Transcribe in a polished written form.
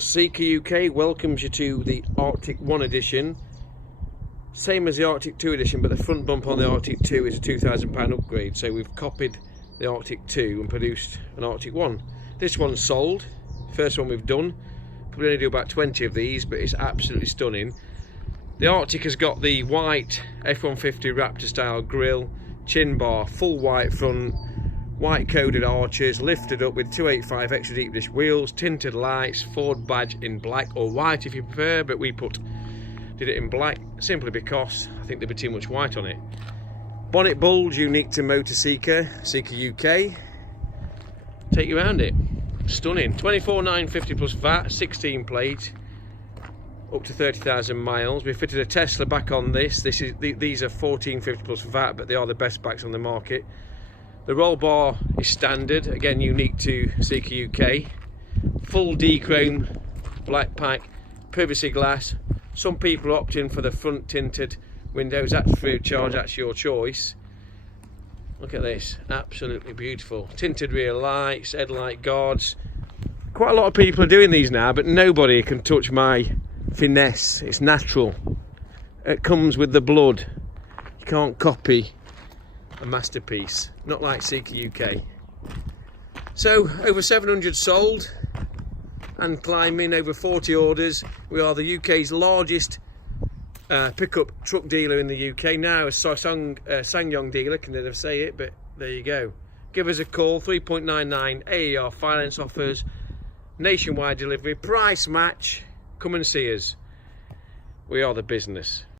Seeker UK welcomes you to the Arctic 1 edition. Same as the Arctic 2 edition, but the front bump on the Arctic 2 is a £2,000 upgrade. So we've copied the Arctic 2 and produced an Arctic 1. This one's sold, first one we've done. Probably only do about 20 of these, but it's absolutely stunning. The Arctic has got the white F-150 Raptor style grille, chin bar, full white front, white coated arches, lifted up with 285 extra deep dish wheels, tinted lights, Ford badge in black or white if you prefer, but we did it in black simply because I think there'd be too much white on it. Bonnet bulge unique to Motor Seeker, Seeker UK. Take you around it. Stunning. 24,950 plus VAT, 16 plate, up to 30,000 miles. We fitted a Tesla back on this. These are 1450 plus VAT, but they are the best backs on the market. The roll bar is standard, again unique to Seeker UK. Full D-chrome, black pack, privacy glass. Some people are opting for the front tinted windows. That's free of charge, that's your choice. Look at this, absolutely beautiful. Tinted rear lights, headlight guards. Quite a lot of people are doing these now, but nobody can touch my finesse. It's natural. It comes with the blood. You can't copy a masterpiece, not like Seeker UK. So over 700 sold and climbing, over 40 orders. We are the UK's largest pickup truck dealer in the UK now. A Sangyong dealer, can never say it, but there you go. Give us a call, 3.99 AER finance offers, nationwide delivery, price match. Come and see us. We are the business.